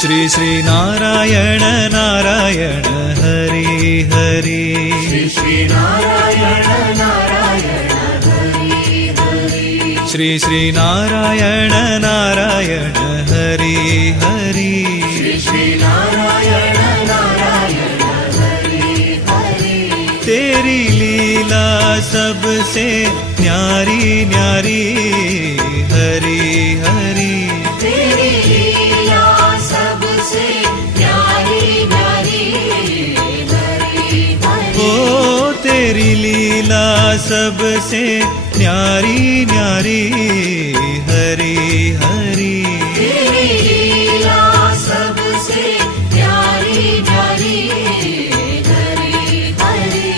श्री श्री नारायण नारायण हरि हरि श्री नारायण नारायण हरि हरि श्री श्री नारायण नारायण हरि हरि श्री नारायण नारायण हरि हरि तेरी लीला सबसे न्यारी न्यारी हरि हरि तेरी लीला सबसे प्यारी प्यारी हरि हरि ओ तेरी लीला सबसे न्यारी न्यारी हरि हरि तेरी लीला सबसे प्यारी प्यारी हरि हरि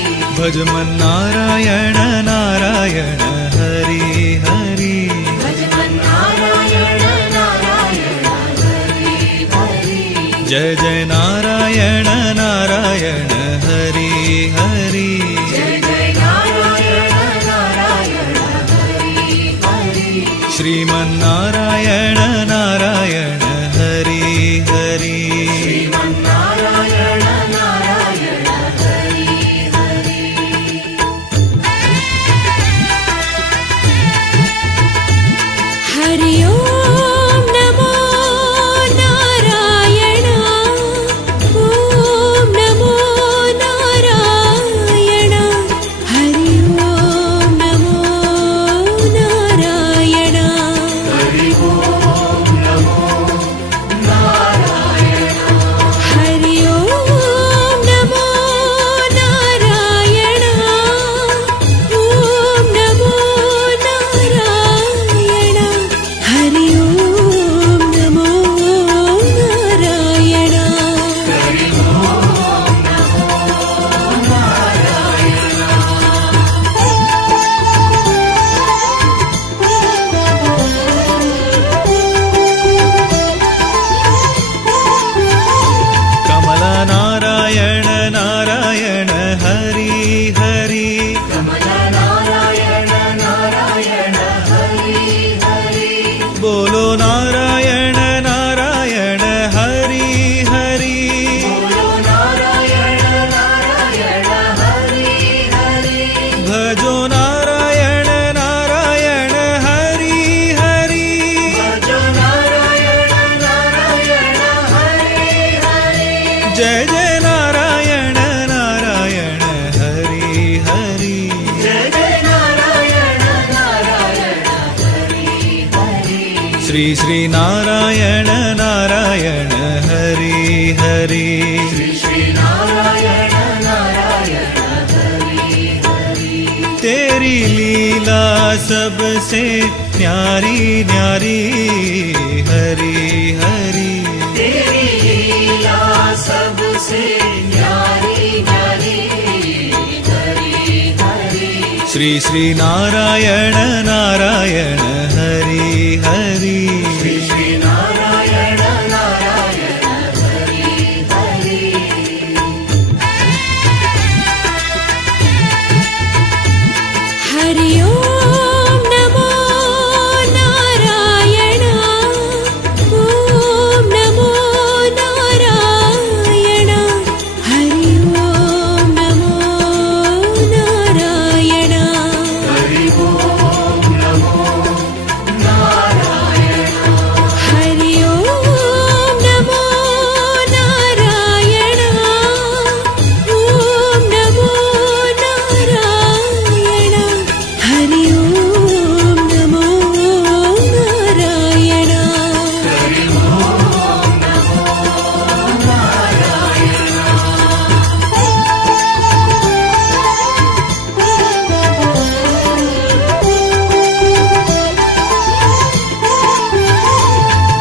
भज मन नारायण नारायण हरि हरि भजमन नारायण नारायण हरि हरि जय जय नारायण नारायण हरि हरि जय जय नारायण नारायण हरि हरि श्रीमन नारायण नारायण हरि हरि श्रीमन नारायण नारायण हरि हरि हरि ओम नमो नारायण ओम नमो नारायण हरि ओम नमो नारायण हरि ओम नमो नारायण हरि ओम नमो नारायण ओम नमो नारायण हरि ओम नमो नारायण हरि ओम नमो कमला नारायण नारायण हरि हरि कमला नारायण नारायण हरि हरि बोलो नारायण नारायण हरि हरि बोलो नारायण नारायण हरि हरि भजो नारायण नारायण हरि हरि भजो नारायण नारायण हरि हरि जय जय नारायण नारायण हरि हरि जय जय नारायण नारायण हरि हरि श्री श्री नारायण नारायण हरि हरि श्री नारायण नारायण हरि हरि तेरी लीला सबसे न्यारी न्यारी हरि हरि तेरी लीला सबसे न्यारी न्यारी हरि हरि श्री श्री नारायण नारायण हरि हरि श्री नारायण नारायण हरि हरि हरि ओम नमो नारायण ओम नमो नारायण हरि ओम नमो नारायण हरि ओम नमो नारायण हरि ओम नमो नारायण ओम नमो नारायण हरि ओम नमो नारायण हरि ओम नमो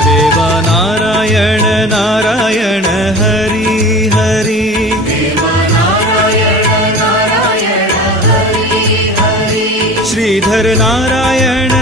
देवा नारायण नारायण हरि हरि देव नारायण नारायण हरि हरि श्रीधर नारायण